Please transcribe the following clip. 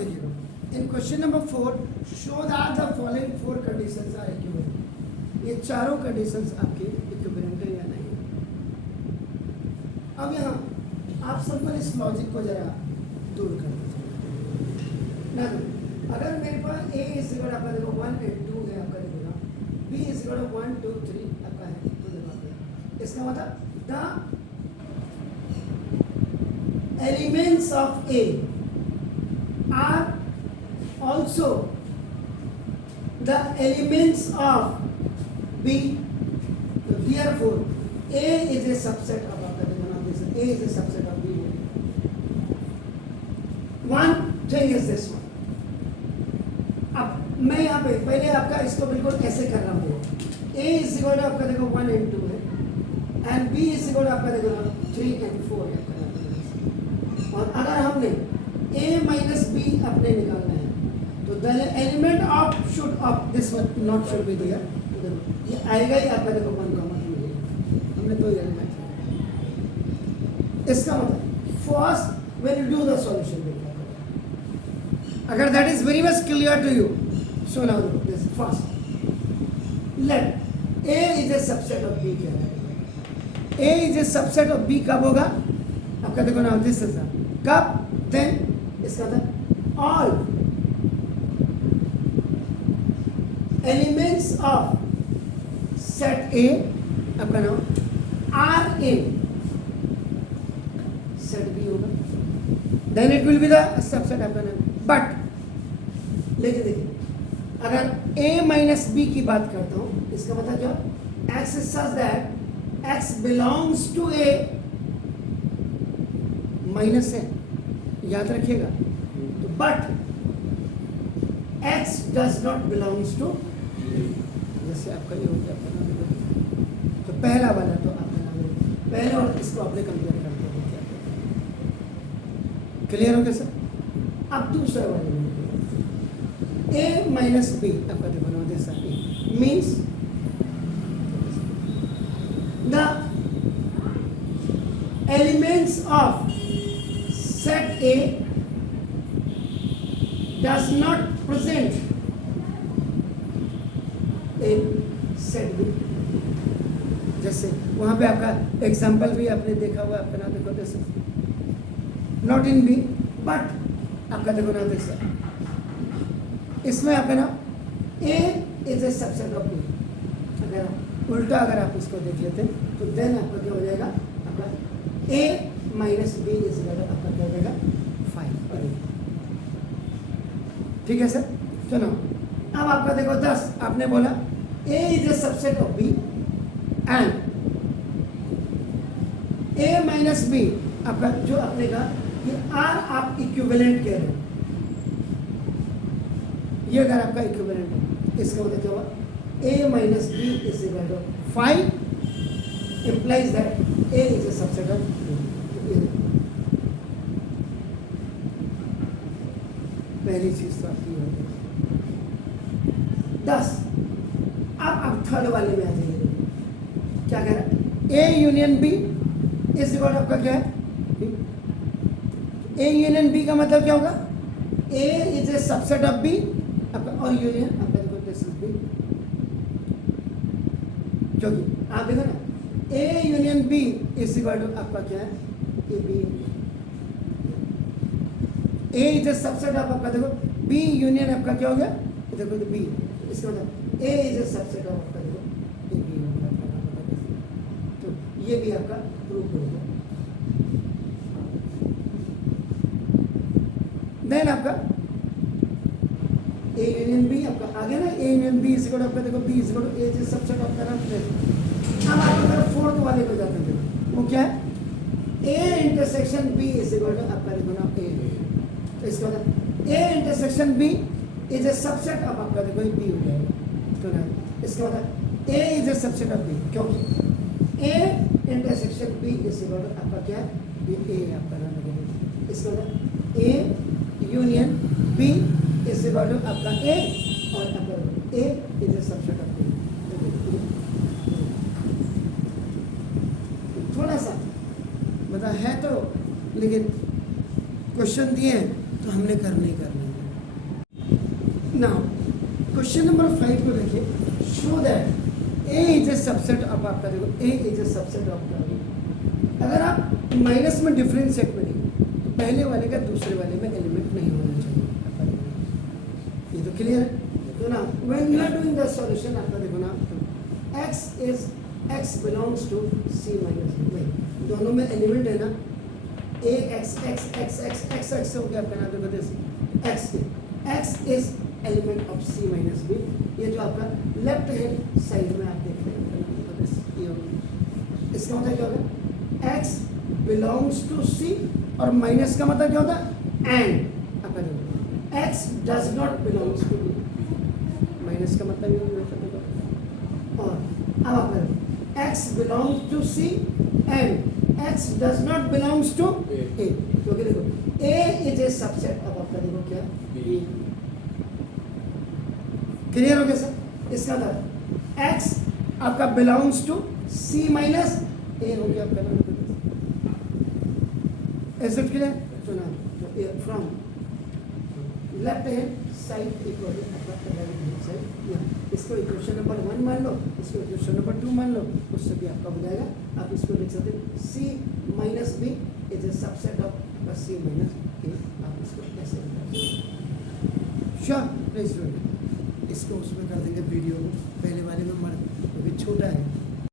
देखिएगा, in question number 4 show that the following 4 conditions are equivalent. ये चारों conditions आपके इक्विवेलेंट है या नहीं। अब यहाँ आप सिंपल इस लॉजिक को जरा दूर कर दीजिए ना। अगर मेरे पास ए इज इक्वल आपका देखो 1 and 2 है, आपका देखो बी इज इक्वल 1 2 3 आपका है, तो देखो इसका मतलब the elements of A are also the elements of B. Therefore, A is a subset of this. A is a subset of B. One thing is this one. अब मैं यहाँ पे पहले आपका इसको बिल्कुल ऐसे कर रहा हूँ। A is equal to आपका देखो 1 and 2 है, and B is equal to आपका देखो 3 and 4 है। और अगर हमने A minus B अपने निकालना है तो the element of should of this one not should be there, तो देखो ये आएगा ही आपका देखो 1 कॉमन हमने तो एलिमेंट। इसका मतलब first when you do the solution देखो, अगर that is very much clear to you, so now this first let A is a subset of B क्या है। A is a subset of B कब होगा आपका देखो ना, this is कब, then इसका मतलब all elements of set A आपका नाम are in set B होगा, then it will be the subset आपका नाम। but लेकिन देखिए अगर A minus B की बात करता हूँ, इसका मतलब क्या, x is such that x belongs to A minus है, याद रखिएगा। तो but x does not belongs to, जैसे आपका ये हो गया तो पहला वाला तो आपका नाम पहले और इसको आपने कंपेयर कर दिया। क्लियर हो गया सर। अब दूसरा वाला A माइनस बी आपका देखो ना, जैसा means the elements of set A does not present in set B। जैसे वहाँ पे आपका एग्जाम्पल भी आपने देखा हुआ, आपका नाम देखो जैसे नॉट इन बी बट आपका देखो ना जैसे इसमें आपका नाम A is a subset of B। अगर उल्टा अगर आप इसको देख लेते हैं तो देन आपका क्या हो जाएगा, आपका A माइनस बी इज आपका क्या हो जाएगा 5। ठीक है सर। चलो अब आपका देखो 10 आपने बोला A is a subset of B and A minus b आपका जो आपने कहा ये R आप इक्विवेलेंट कह रहे हो, ये अगर आपका इक्विवेलेंट है इसका मतलब क्या हुआ, A minus b is equal to 5 implies that A is a subset of B। पहली चीज तो आपकी हो गई 10। अब थर्ड वाले में आ जाइए, क्या कह रहा है, A यूनियन B इस इक्वल आपका क्या है B। A यूनियन B का मतलब क्या होगा, A is a subset of B आपका, और यूनियन आपका देखो दिस इज B, क्योंकि आप देखो ना A union B is equal to आपका क्या है A B। A is a subset of आपका देखो B यूनियन आपका क्या हो गया, देखो तो B, इसका मतलब A is a subset of आपका देखो A B होगा, तो ये भी आपका प्रूफ हो गया। देन आपका A यूनियन B आपका आ गया ना, A union B is equal आपका देखो B is equal to A is a subset of का नाम। अब आप अगर फोर्थ वाले को जाते हैं वो क्या है, A intersection B is equal to आपका देखो ना A, तो इसका मतलब A intersection B is a subset of आपका देखो B हो जाएगा, तो ना इसका मतलब A is a subset of B, क्योंकि A intersection B is equal to आपका क्या है A आपका नाम लगेगा, इसका मतलब A union B is equal to आपका A और आपका A is a subset of B। थोड़ा सा मतलब है तो, लेकिन क्वेश्चन दिए हैं तो हमने करना ही करना है। नाउ क्वेश्चन नंबर 5 को देखिए, show that A is a subset of, आपका देखो ए इज ए सबसेट ऑफ। अगर आप माइनस में डिफरेंशिएट में देखो तो पहले वाले का दूसरे वाले में एलिमेंट नहीं होना चाहिए, ये तो क्लियर है। तो ना when you are doing the solution, आपका देखो ना x belongs to c minus b, दोनों में एलिमेंट है ना, a x x x x x x हो गया आपका, नाम देखो x is element of c minus b। ये जो आपका लेफ्ट हैंड साइड में आप देख रहे हैं, ये होगा, इसका मतलब क्या होगा, x बिलोंग्स टू c, और माइनस का मतलब क्या होता है, एंड आपका देखो x does not belongs to b, minus का मतलब ये होता है। और अब आपका x belongs to c and x does not belongs to a, क्योंकि देखो a is a subset of, आपका देखो क्या b। क्लियर हो गया सर? इसका मतलब x आपका belongs to c minus a हो गया आपका, is it clear? so now from left hand side equal to आपका right hand side, इसको इक्वेशन नंबर 1 मान लो, इसको इक्वेशन नंबर 2 मान लो, उससे भी आपका हो जाएगा। आप इसको लिख सकते हैं c minus b is a subset of c minus a, आप इसको ऐसे लिख सकते हैं। श्योर प्लीज, इसको उसमें कर देंगे वीडियो को, पहले वाले में मर क्योंकि छोटा है।